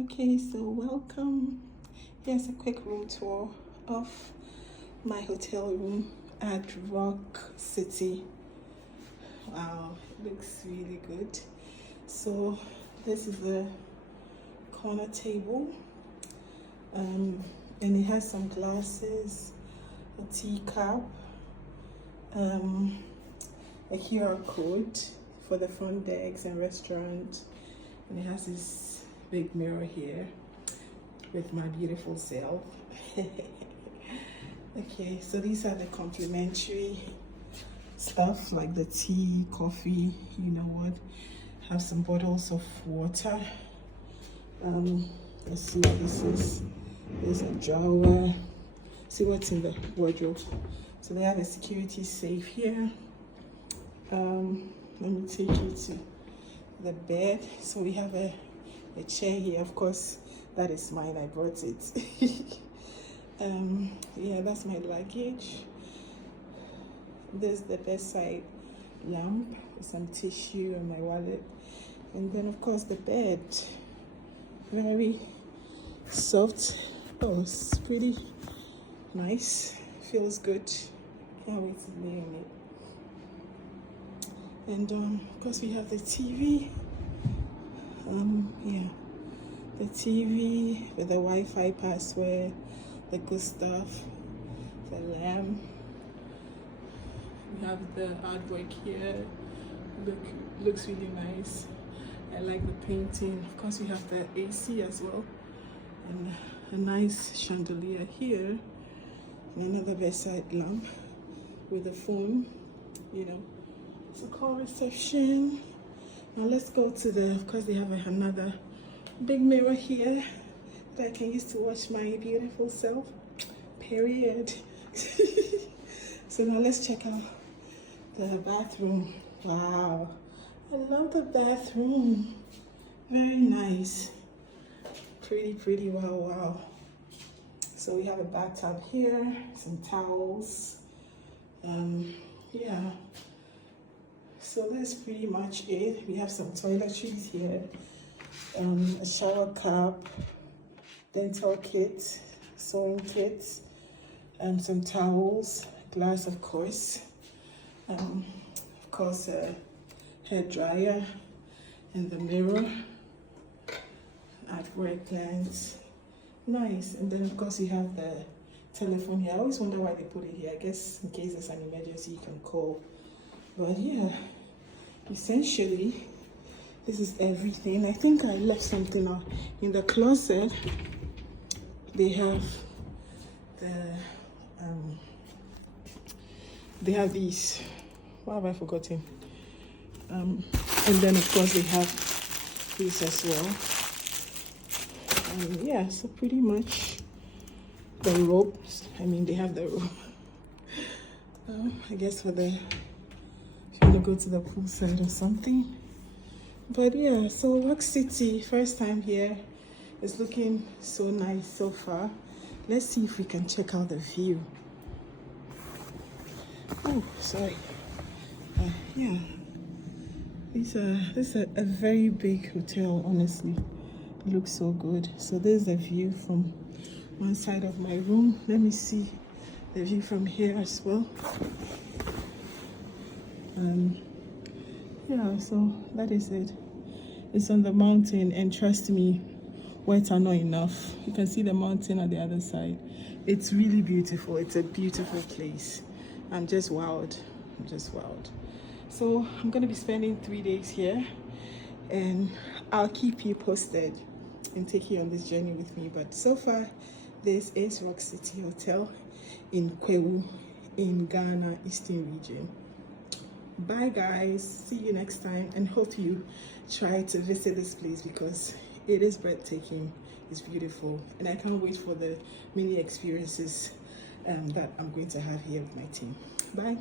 Okay, so welcome. Here's a quick room tour of my hotel room at Rock City. Wow, it looks really good. So this is the corner table, and it has some glasses, a teacup, a QR code for the front decks and restaurant, and it has this big mirror here with my beautiful self. Okay, so these are the complimentary stuff like the tea, coffee, you know what. Have some bottles of water. Let's see what this is. There's a drawer. See what's in the wardrobe. So they have a security safe here. Let me take you to the bed. So we have a chair here. Of course, that is mine. I brought it. Yeah, that's my luggage. There's the bedside lamp with some tissue and my wallet. And then, of course, the bed. Very soft. Oh, it's pretty nice. Feels good. Can't wait to lay on it. And of course, we have the TV. Yeah, the TV with the Wi-Fi password, the good stuff, the lamp. We have the artwork here. Looks really nice. I like the painting. Of course, we have the AC as well, and a nice chandelier here, and another bedside lamp with a phone. You know, it's a call reception. Now let's go to of course they have another big mirror here that I can use to watch my beautiful self, period. So now let's check out the bathroom. Wow, I love the bathroom. Very nice. Pretty, wow. So we have a bathtub here, some towels. Yeah. So that's pretty much it. We have some toiletries here, a shower cup, dental kit, sewing kits, some towels, glass of course, a hair dryer, and the mirror, artwork plants. Nice. And then of course you have the telephone here. I always wonder why they put it here. I guess in case there's an emergency you can call. But yeah, essentially, this is everything. I think I left something out in the closet. They have these. What have I forgotten? And then of course they have these as well. Yeah, so pretty much the ropes. I mean, they have the rope. I guess for the go to the poolside or something. But yeah, so Rock City, first time here. It's looking so nice so far. Let's see if we can check out the view. Oh, sorry. Yeah, this is a very big hotel, honestly. It looks so good. So there's the view from one side of my room. Let me see the view from here as well. Yeah, so that is it. It's on the mountain, and trust me, words are not enough. You can see the mountain on the other side. It's really beautiful. It's a beautiful place. I'm just wowed. So I'm gonna be spending 3 days here, and I'll keep you posted and take you on this journey with me. But so far, this is Rock City Hotel in Kwewu in Ghana, Eastern Region. Bye guys, see you next time, and hope you try to visit this place because it is breathtaking. It's beautiful, and I can't wait for the many experiences that I'm going to have here with my team. Bye.